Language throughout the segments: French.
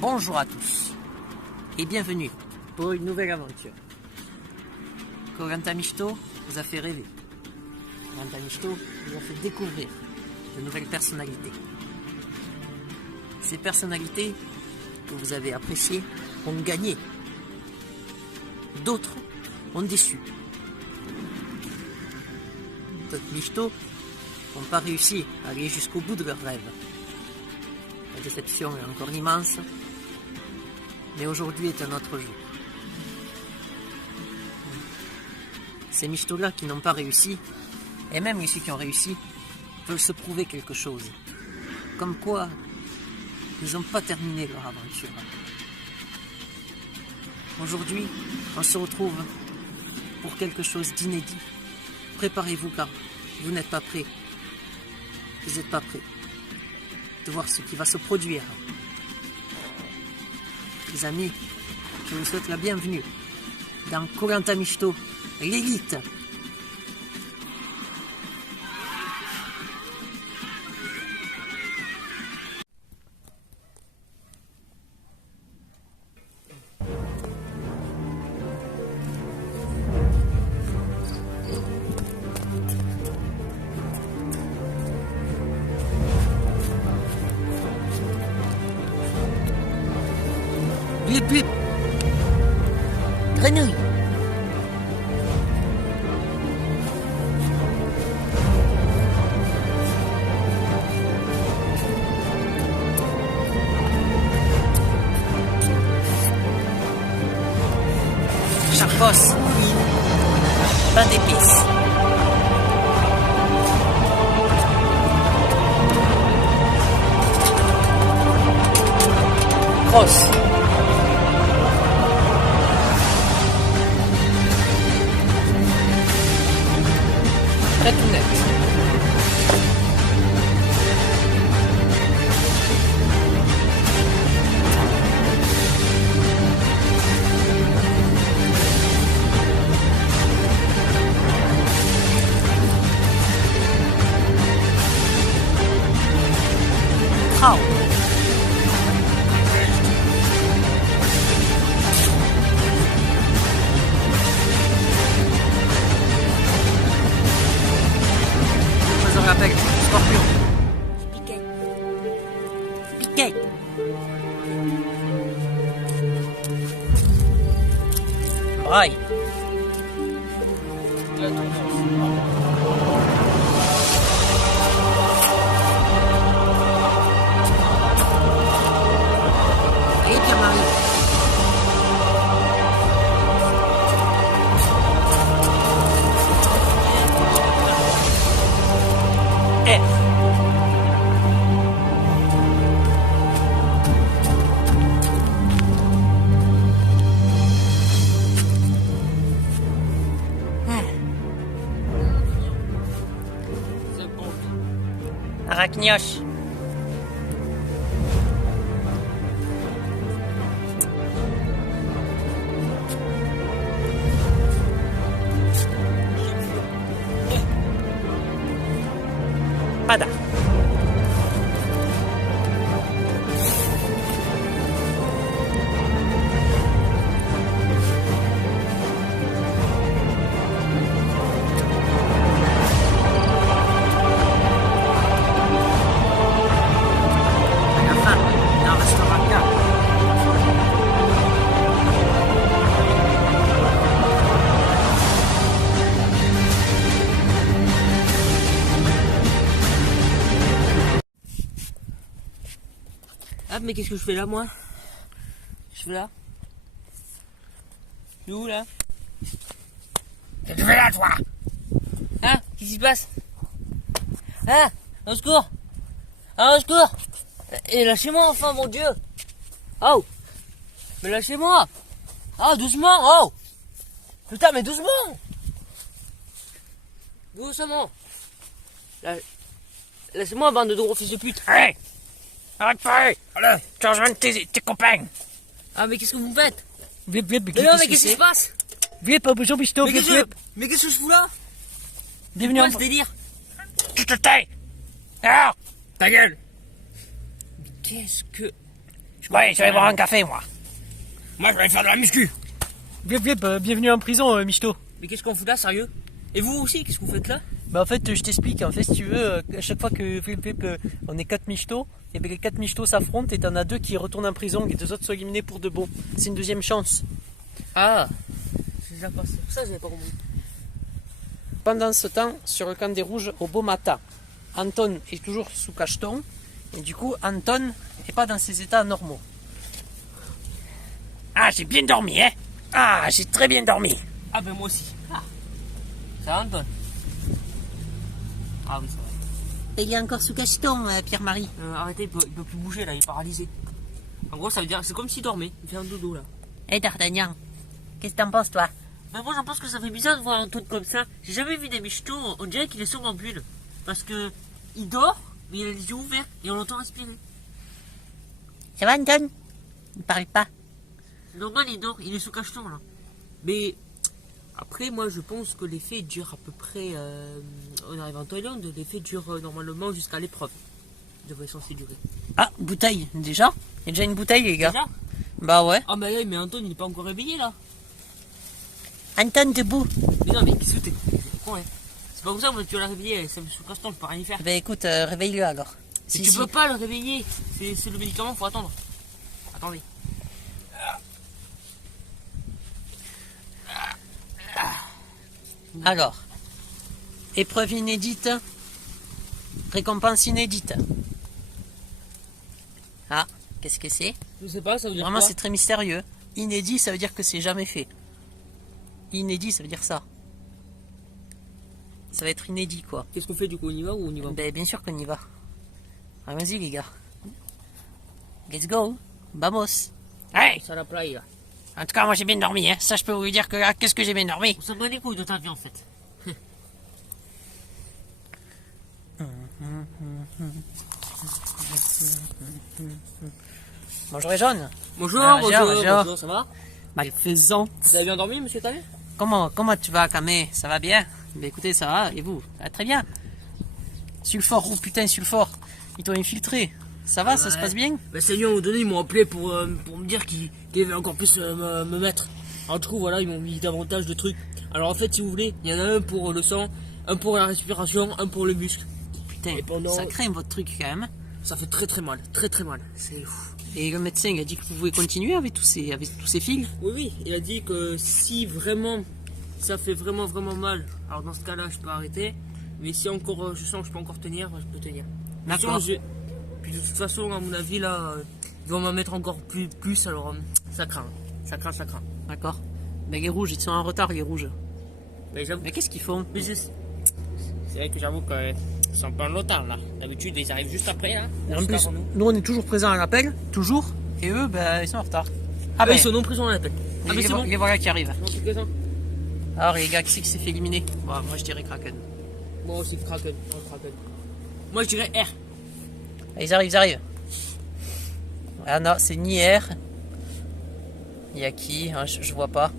Bonjour à tous et bienvenue pour une nouvelle aventure. Koh-Lanta Mishito vous a fait rêver. Koh-Lanta Mishito vous a fait découvrir de nouvelles personnalités. Ces personnalités que vous avez appréciées ont gagné. D'autres ont déçu. D'autres Mishito n'ont pas réussi à aller jusqu'au bout de leurs rêves. La déception est encore immense, mais aujourd'hui est un autre jour. Ces Mishito-là qui n'ont pas réussi, et même ceux qui ont réussi, veulent se prouver quelque chose. Comme quoi, ils n'ont pas terminé leur aventure. Aujourd'hui, on se retrouve pour quelque chose d'inédit. Préparez-vous car vous n'êtes pas prêts. Vous n'êtes pas prêts de voir ce qui va se produire. Les amis, je vous souhaite la bienvenue dans Koh-Lanta Mishito, l'élite. Blip blip. Grenouille. Charcos. Pain d'épices. Crosse. Très tout net. Trao. Je rappelle, scorpion. Piquet. Piquet. Braille. Et Pierre-Marie. F. Arachnios. Pada. Ah mais qu'est-ce que je fais là moi? Je fais là? Je suis où là? Qu'est-ce que tu fais là toi? Hein? Qu'est-ce qui se passe? Hein? Au secours! Ah, au secours! Et lâchez-moi enfin mon Dieu! Oh! Mais lâchez-moi! Ah doucement! Oh! Putain mais doucement! Doucement! Laissez-moi bande de gros fils de pute! Hey! Arrête pas! Allez, tu rejoins tes copains! Ah mais qu'est-ce que vous me faites? Blip blip, Mais non mais qu'est-ce qui se passe? Blip, bonjour Misto, blip blip! Mais qu'est-ce que je fous là? Bienvenue en ce délire? Tu te tais! Alors! Ta gueule! Mais qu'est-ce que... Ouais, je vais boire un café, moi. Moi, je vais aller faire de la muscu. Bienvenue en prison, Michto. Mais qu'est-ce qu'on fout là, sérieux? Et vous aussi, qu'est-ce que vous faites là? Bah en fait, je t'explique. En fait, si tu veux, à chaque fois que on est 4 michtos, et bien les 4 michtos s'affrontent et t'en as 2 qui retournent en prison et 2 autres sont éliminés pour de bon. C'est une deuxième chance. Ah, c'est déjà passé. Ça, j'avais pas compris. Pendant ce temps, sur le camp des Rouges, au beau matin, Anton est toujours sous cacheton et du coup, Anton n'est pas dans ses états normaux. Ah, j'ai bien dormi, hein. Ah, j'ai très bien dormi. Ah, ben moi aussi. Ah, ça va, Anton? Ah oui, ça va. Il est encore sous cacheton, Pierre-Marie. Arrêtez, il peut plus bouger là, il est paralysé. En gros, ça veut dire, c'est comme s'il dormait, il fait un dodo là. D'Artagnan, qu'est-ce que t'en penses, toi? Ben moi, j'en pense que ça fait bizarre de voir Anton comme ça. J'ai jamais vu des michetots, on dirait qu'il est somnambule. Parce que, il dort, mais il a les yeux ouverts et on l'entend respirer. Ça va, Anton? Il parle pas. C'est normal, il dort, il est sous cacheton là. Mais, après, moi, je pense que l'effet dure à peu près. On arrive en Thaïlande, l'effet dure normalement jusqu'à l'épreuve. Il devrait censé durer. Ah, bouteille, déjà? Il y a déjà une bouteille, les gars. Déjà? Bah ouais. Ah, mais Anton, il est pas encore réveillé là. Anton, debout. Mais non, mais qu'est-ce que t'es con, hein? C'est pas comme ça que tu vas la réveiller, ça me sous cacheton, je peux rien y faire. Ben écoute, réveille-le alors. Mais tu peux pas le réveiller, c'est le médicament, faut attendre. Attendez. Alors, épreuve inédite, récompense inédite. Ah, qu'est-ce que c'est? Je sais pas, ça veut dire Vraiment, quoi? c'est très mystérieux. Inédit, ça veut dire que c'est jamais fait. Inédit, ça veut dire ça. Ça va être inédit, quoi. Qu'est-ce qu'on fait du coup, on y va ou on y va? Ben, bien sûr qu'on y va. Allons-y, les gars. Let's go. Vamos. Hey, Ça la playa là. en tout cas, moi j'ai bien dormi, hein. Ça, je peux vous dire que là, qu'est-ce que j'ai bien dormi. On s'en bat les couilles de ta vie en fait. Bonjour les jaunes. Bonjour, Bonjour, bonjour. ça va? Malfaisant. Vous avez bien dormi, monsieur Tamé? Comment tu vas, Kamé? Ça va bien? Ben écoutez, ça va, et vous? Ça va très bien. Sulfore, oh putain, Sulfore. Ils t'ont infiltré. Ça va, ça se passe bien? Bah, Seigneur, au donné, ils m'ont appelé pour me dire qu'ils devaient encore plus me mettre. Alors, du coup, voilà, ils m'ont mis davantage de trucs. Alors, en fait, si vous voulez, il y en a un pour le sang, un pour la respiration, un pour le muscle. Putain, Et pendant- ça craint votre truc quand même. Ça fait très très mal, très très mal. C'est ouf. Et le médecin, il a dit que vous pouvez continuer avec tous ces fils. Oui, oui, il a dit que si vraiment ça fait vraiment vraiment mal, alors dans ce cas-là, je peux arrêter. Mais si encore je sens que je peux encore tenir, je peux tenir. D'accord. Puis de toute façon, à mon avis, là, ils vont m'en mettre encore plus alors ça craint. Ça craint, ça craint. D'accord. Ben les rouges, ils sont en retard, les rouges. Mais j'avoue. Mais qu'est-ce qu'ils font? Mais c'est vrai que j'avoue qu'ils sont pas en retard là. D'habitude, ils arrivent juste après là. En juste plus, avant nous. nous on est toujours présents à l'appel, toujours. Et eux, ben ils sont en retard. Ah, bah, ils sont non présents à l'appel. Ah, mais c'est bon. les voilà qui arrivent. Non, c'est présent. Alors les gars, qui c'est qui s'est fait éliminer? Bon, moi je dirais Kraken. Moi aussi, Kraken. Moi, je dirais R. Ah, ils arrivent. Ah non, c'est ni R. Il y a qui? Ah, je vois pas.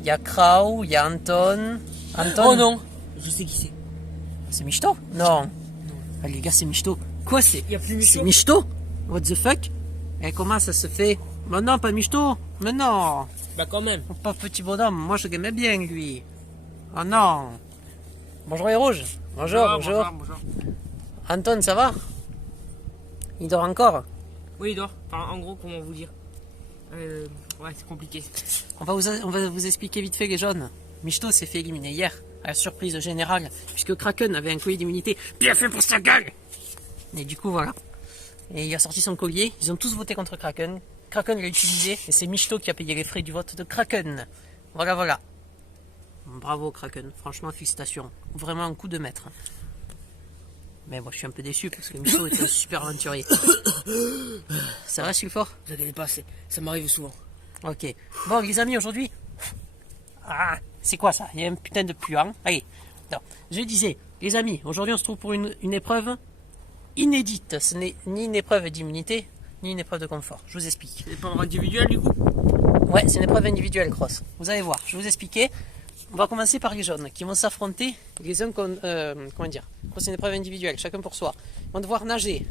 Il y a Krau, il y a Anton. Anton? Oh non, je sais qui c'est. C'est Michto? Non. Ah, les gars, c'est Michto. Quoi c'est? Il y a plus Michto. C'est Michto? What the fuck? Et comment ça se fait? Mais non, pas Michto. Mais non. Bah, quand même. Pas petit bonhomme. Moi, je l'aimais bien, lui. Oh non. Bonjour les rouges. Bonjour. Bonjour. Anton, ça va? Il dort encore? Oui, il dort. Enfin, en gros, comment vous dire ouais, c'est compliqué. On va vous expliquer vite fait les jaunes. Michto s'est fait éliminer hier, à la surprise générale, puisque Kraken avait un collier d'immunité bien fait pour sa gueule. Et du coup, voilà. Et il a sorti son collier. Ils ont tous voté contre Kraken. Kraken l'a utilisé, et c'est Michto qui a payé les frais du vote de Kraken. Voilà. Bravo Kraken, franchement félicitations. Vraiment un coup de maître. Mais moi je suis un peu déçu parce que Michto est un super aventurier. Ça va Sulfort? Vous inquiétez pas, ça m'arrive souvent. Ok. Bon les amis, aujourd'hui... Ah, c'est quoi ça? Il y a un putain de puant. Allez, non. Je disais, les amis, aujourd'hui on se trouve pour une épreuve inédite. Ce n'est ni une épreuve d'immunité, ni une épreuve de confort. Je vous explique. C'est pas individuel du coup? Ouais, c'est une épreuve individuelle, Cross. Vous allez voir, je vais vous expliquer. On va commencer par les jaunes, qui vont s'affronter les uns comment dire? C'est une épreuve individuelle, chacun pour soi. Ils vont devoir nager.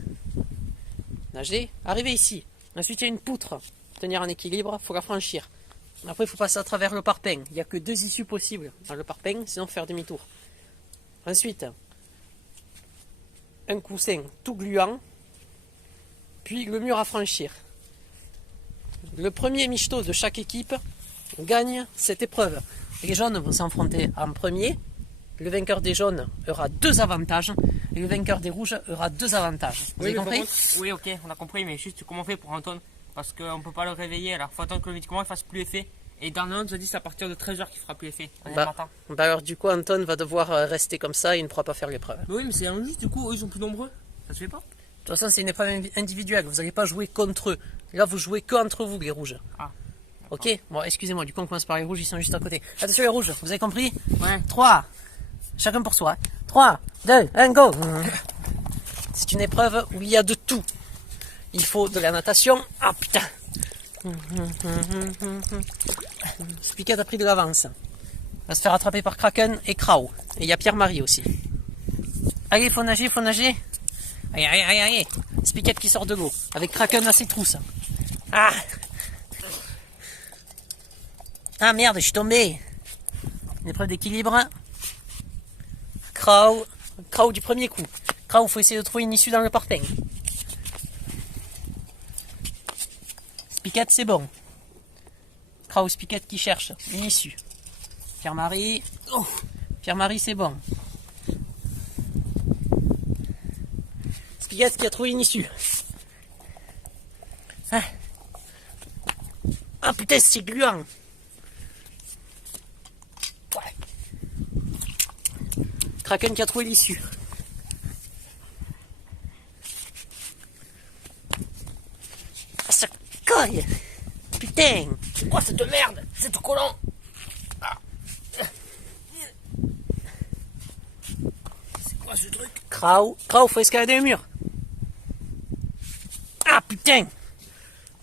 Nager, arriver ici. Ensuite, il y a une poutre. Pour tenir en équilibre, il faut la franchir. Après, il faut passer à travers le parpaing. Il n'y a que 2 issues possibles dans le parpaing, sinon faire demi-tour. Ensuite, un coussin tout gluant, puis le mur à franchir. Le premier michto de chaque équipe gagne cette épreuve. Les jaunes vont s'affronter en premier. Le vainqueur des jaunes aura 2 avantages et le vainqueur des rouges aura 2 avantages. Vous avez compris? Oui, ok, on a compris, mais juste comment on fait pour Anton? Parce qu'on peut pas le réveiller, alors faut attendre que le médicament fasse plus effet. Et dans le nous a dit c'est à partir de 13h qu'il fera plus effet. Alors du coup Anton va devoir rester comme ça et il ne pourra pas faire l'épreuve. Mais oui, mais c'est injuste, du coup eux ils sont plus nombreux. Ça se fait pas? De toute façon c'est une épreuve individuelle, vous n'allez pas jouer contre eux. Là vous jouez qu'entre vous les rouges. Ah. Ok, bon excusez-moi, du coup on commence par les rouges, ils sont juste à côté. Attention les rouges, vous avez compris? Ouais. 3, chacun pour soi. 3, 2, 1, go. C'est une épreuve où il y a de tout. Il faut de la natation. Ah putain. Spicat a pris de l'avance. Va se faire attraper par Kraken et Krau. Et il y a Pierre-Marie aussi. Allez, faut nager, faut nager. Allez, allez, allez, allez. Spicat qui sort de l'eau. Avec Kraken à ses trousses. Ah. Ah merde, je suis tombé. Une épreuve d'équilibre. Krau du premier coup. Krau, faut essayer de trouver une issue dans le parpaing. Spicat, c'est bon. Krau, Spicat qui cherche une issue. Pierre-Marie. Oh, Pierre-Marie, c'est bon. Spicat qui a trouvé une issue. Ah, ah putain, c'est gluant. Ouais. Kraken qui a trouvé l'issue. Ah, ça colle. Putain. C'est quoi cette merde? C'est tout collant. Ah. C'est quoi ce truc? Krau, faut escalader le mur. Ah putain.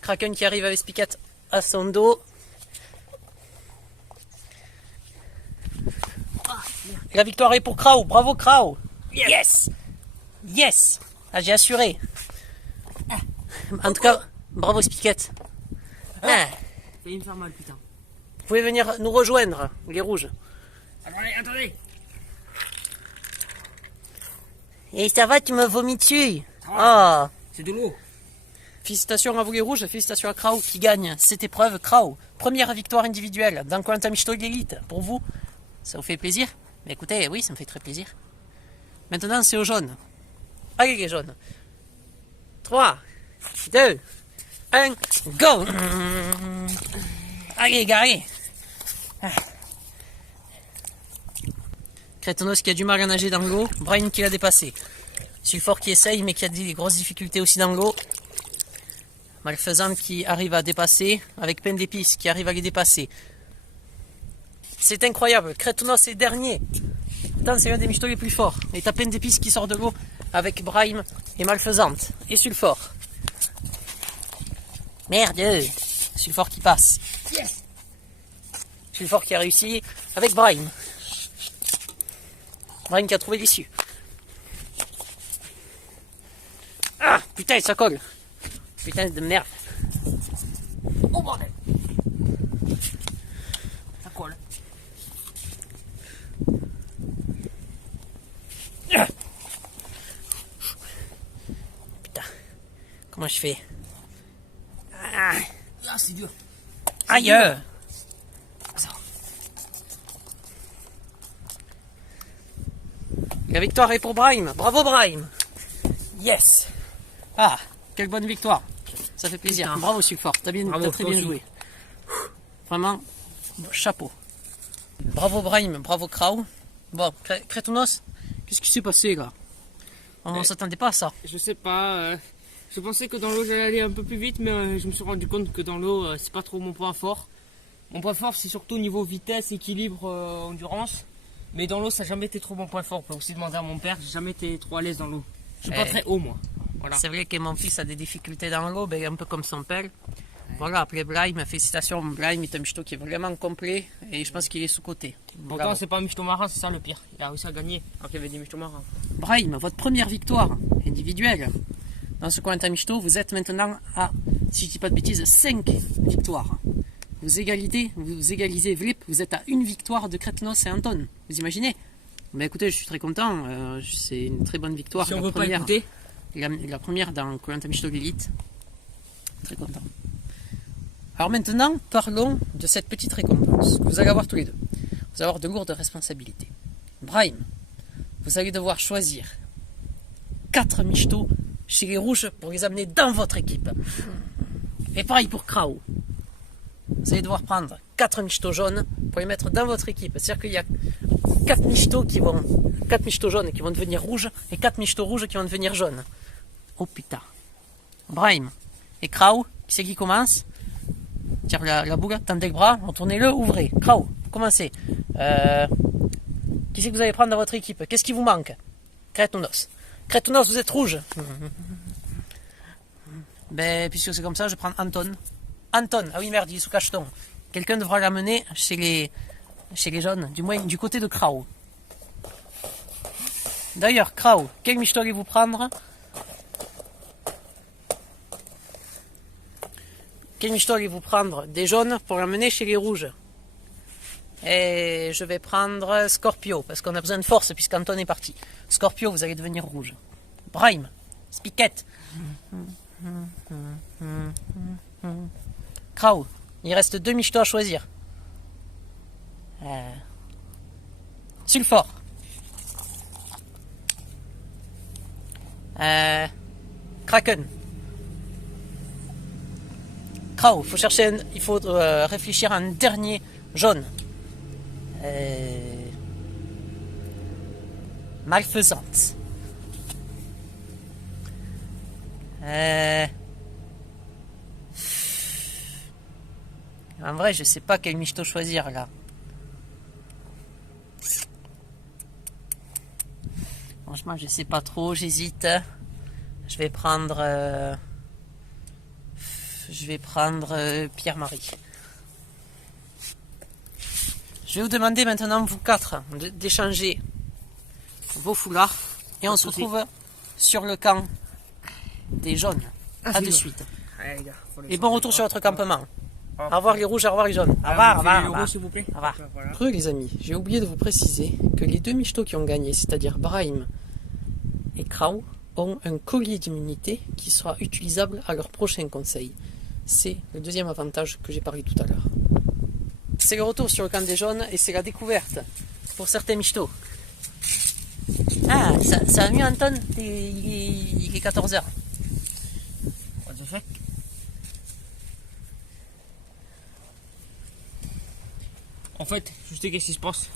Kraken qui arrive avec Spicat à son dos. La victoire est pour Krau. Bravo Krau. Yes. Yes. Ah, j'ai assuré. En tout cas, bravo Spicat. Ah. Ça va me faire mal, putain. Vous pouvez venir nous rejoindre, les rouges. Attendez, attendez. Et ça va, tu me vomis dessus. Ah. C'est de l'eau. Félicitations à vous les rouges, félicitations à Krau qui gagne cette épreuve. Krau, première victoire individuelle dans Koh-Lanta Mishito Elite. Pour vous, ça vous fait plaisir? Mais écoutez, oui, ça me fait très plaisir. Maintenant, c'est aux jaunes. Allez les jaunes. 3, 2, 1, go. Allez, garé. Kretonos qui a du mal à nager dans l'eau. Brian qui l'a dépassé. Sulfort qui essaye, mais qui a des grosses difficultés aussi dans l'eau. Malfaisante qui arrive à dépasser, avec Peine d'épices qui arrive à les dépasser. C'est incroyable, Kretonos est dernier. Pourtant, c'est l'un des michtos les plus forts. Et t'as Peine d'épices qui sort de l'eau avec Brahim et Malfaisante. Et Sulfort. Merde, Sulfort qui passe. Yes. Sulfort qui a réussi avec Brahim. Brahim qui a trouvé l'issue. Ah, putain, ça colle. Putain de merde. Oh bordel. Ça colle. Putain. Comment je fais? Ah, c'est dur. aïe. La victoire est pour Brahim. Bravo Brahim. Yes. Ah, quelle bonne victoire. Ça fait plaisir. Putain. Bravo Sulfort. T'as très bien joué. Vraiment, chapeau. Bravo Brahim, bravo Krau. Bon, Kretonos, qu'est-ce qui s'est passé là? On s'attendait pas à ça. Je sais pas. Je pensais que dans l'eau j'allais aller un peu plus vite, mais je me suis rendu compte que dans l'eau c'est pas trop mon point fort. Mon point fort c'est surtout au niveau vitesse, équilibre, endurance. Mais dans l'eau ça n'a jamais été trop mon point fort. On peut aussi demander à mon père, j'ai jamais été trop à l'aise dans l'eau. Je suis pas très haut moi. Voilà. C'est vrai que mon fils a des difficultés dans l'eau, ben, un peu comme son père. Voilà, après Brahim, félicitations. Brahim est un michto qui est vraiment complet et je pense qu'il est sous-côté. Pourtant c'est pas un michto marin, c'est ça le pire. Il a réussi à gagner alors qu'il y avait des michtos marins. Brahim, votre première victoire individuelle. dans ce Koh-Lanta Mixto, vous êtes maintenant à, si je dis pas de bêtises, 5 victoires. Vous égalisez Vlip, vous êtes à 1 victoire de Kretnos et Anton. Vous imaginez? Ben écoutez, je suis très content. C'est une très bonne victoire. Si on veut pas écouter. La première dans Koh-Lanta Mixto Elite. Très content. Alors maintenant, parlons de cette petite récompense que vous allez avoir tous les deux. Vous allez avoir de lourdes responsabilités. Brahim, vous allez devoir choisir 4 Mixtos chez les rouges pour les amener dans votre équipe. Et pareil pour Krao. Vous allez devoir prendre 4 Mixtos jaunes pour les mettre dans votre équipe. C'est-à-dire qu'il y a 4 Mixtos jaunes qui vont devenir rouges et 4 Mixtos rouges qui vont devenir jaunes. Oh putain. Brahim et Krao, qui c'est qui commence? Tire la boule, tendez le bras, retournez-le, ouvrez. Krao, commencez. Qui c'est que vous allez prendre dans votre équipe? Qu'est-ce qui vous manque? Kretnos. Kretnos, vous êtes rouge. Ben, puisque c'est comme ça, je prends Anton. Anton, ah oui merde, il est sous cacheton. Quelqu'un devra l'amener chez les jaunes, du moins du côté de Krao. D'ailleurs, Krao, quel Mixto allez-vous prendre? Quel Mixto allez-vous prendre des jaunes pour l'amener chez les rouges? Et je vais prendre Scorpio, parce qu'on a besoin de force puisqu'Anton est parti. Scorpio, vous allez devenir rouge. Brahim, Spiquette. Krao, il reste 2 Mixtos à choisir. Sulfort. Kraken. Krao, il faut réfléchir à un dernier jaune. Malfaisante. En vrai, je sais pas quel Mixto choisir là. Franchement, je sais pas trop, j'hésite. Je vais prendre Pierre-Marie. Je vais vous demander maintenant, vous 4, d'échanger vos foulards. Et on se retrouve sur le camp des jaunes. À de suite. Allez, les gars, Et bon retour sur votre campement. Au revoir les rouges, au revoir les jaunes. Au revoir, au revoir. s'il vous plaît. Au revoir. Voilà. Heureux les amis, j'ai oublié de vous préciser que les 2 Mixtos qui ont gagné, c'est-à-dire Brahim et Krao, ont un collier d'immunité qui sera utilisable à leur prochain conseil. C'est le deuxième avantage que j'ai parlé tout à l'heure. C'est le retour sur le camp des jaunes et c'est la découverte pour certains Mixtos. Ah, ça a mieux Anton, il est 14h. What the fuck? En fait, je sais qu'est-ce qui se passe.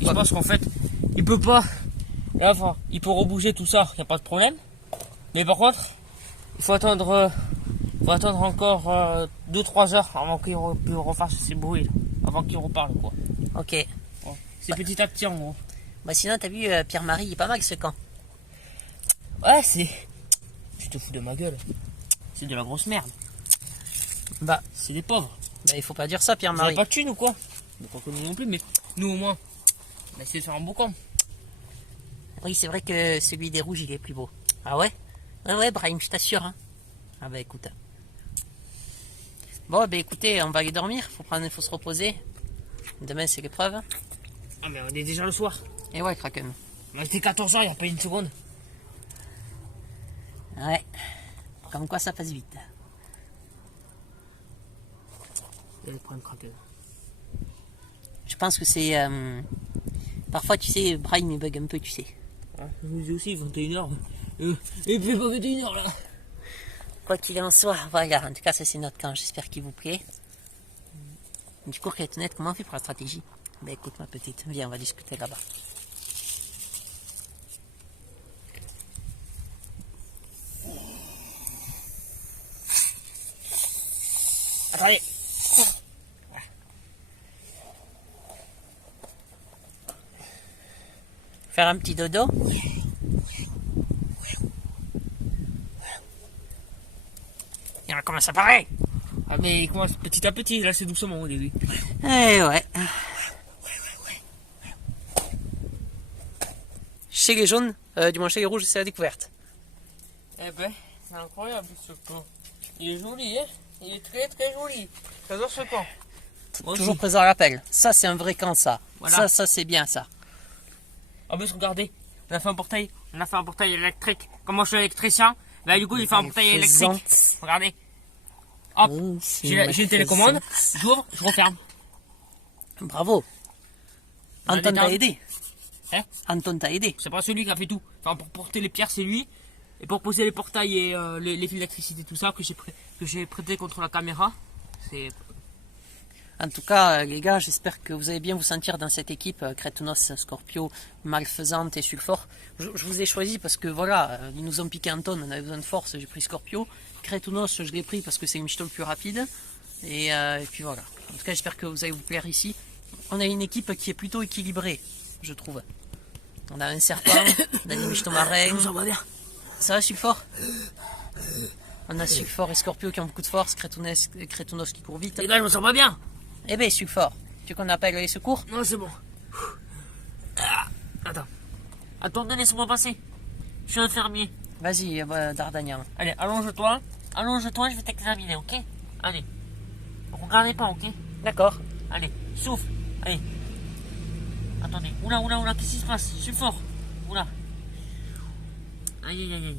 Il se passe qu'en fait, il peut pas. Là, enfin, il peut rebouger tout ça, y a pas de problème. Mais par contre, il faut attendre encore 2-3 heures avant qu'il refasse ses bruits, là, avant qu'il reparle quoi. Ok. Bon, c'est petit à petit en gros. Bah sinon, t'as vu, Pierre-Marie, il est pas mal ce camp. Ouais, c'est. Tu te fous de ma gueule. C'est de la grosse merde. Bah, C'est des pauvres. bah il faut pas dire ça, Vous avez Pierre-Marie. pas de thunes ou quoi? Pas que nous non plus, mais nous au moins. On a essayé de faire un beau camp. Oui, c'est vrai que celui des rouges, il est plus beau. Ah ouais? Ouais, Brahim, je t'assure. Hein. Ah bah écoute. Bon, bah écoutez, on va aller dormir. Faut se reposer. Demain, c'est l'épreuve. Ah, mais on est déjà le soir. Et ouais, Kraken. On a été 14 heures, il n'y a pas une seconde. Ouais. Comme quoi, ça passe vite. Il y a le problème Kraken. Je pense que c'est... Parfois, tu sais, Brahim, il bug un peu, tu sais. Ah, je vous dis aussi, 21h. Et puis pas 21h là. Quoi qu'il en soit, voilà. En tout cas, ça, c'est notre camp. J'espère qu'il vous plaît. Du coup, Kretnet, comment on fait pour la stratégie? Ben écoute, ma petite, viens, on va discuter là-bas. Attendez. Faire un petit dodo. Il y en a comment ça paraît? Ah, mais comment petit à petit, là c'est doucement au début. Eh ouais. Chez les jaunes, du moins chez les rouges, c'est la découverte. Eh ben, c'est incroyable ce pont. Il est joli, hein. Il est très très joli. J'adore ce pont. Moi Toujours aussi. présent à l'appel. Ça, c'est un vrai camp, ça. Voilà. Ça, c'est bien, ça. En plus, regardez, on a fait un portail. On a fait un portail électrique. Comme moi je suis électricien, bah du coup il fait un portail Faisant. électrique. Regardez. Hop, Oh, j'ai une télécommande. J'ouvre, je referme. Bravo. On a Anton des t'a tables. aidé. Hein? Anton t'a aidé. C'est pas celui qui a fait tout. Enfin, pour porter les pierres, c'est lui. Et pour poser les portails et les fils d'électricité, tout ça, que j'ai prêté contre la caméra. C'est. En tout cas, les gars, j'espère que vous allez bien vous sentir dans cette équipe Crétonos, Scorpio, Malfaisante et Sulfort. Je vous ai choisi parce que voilà, ils nous ont piqué Anton, on avait besoin de force, j'ai pris Scorpio. Crétonos, je l'ai pris parce que c'est le Michto le plus rapide. Et puis voilà. En tout cas, j'espère que vous allez vous plaire ici. On a une équipe qui est plutôt équilibrée, je trouve. On a un serpent, on a des Michto marins. Ça va bien. Ça va, Sulfort? On a Sulfort et Scorpio qui ont beaucoup de force, Crétonos qui court vite. Les gars, je me sens pas bien. Eh ben, Sulfort, tu veux qu'on appelle les secours? Non, c'est bon. Ah, attends. Attendez, laisse-moi passer. Je suis infirmier. Vas-y, D'Artagnan. Allez, allonge-toi. Allonge-toi, je vais t'examiner, ok? Allez. Regardez pas, ok? D'accord. Allez, souffle. Allez. Attendez. Oula, qu'est-ce qui se passe? Je suis fort. Oula. Aïe, aïe, aïe, aïe.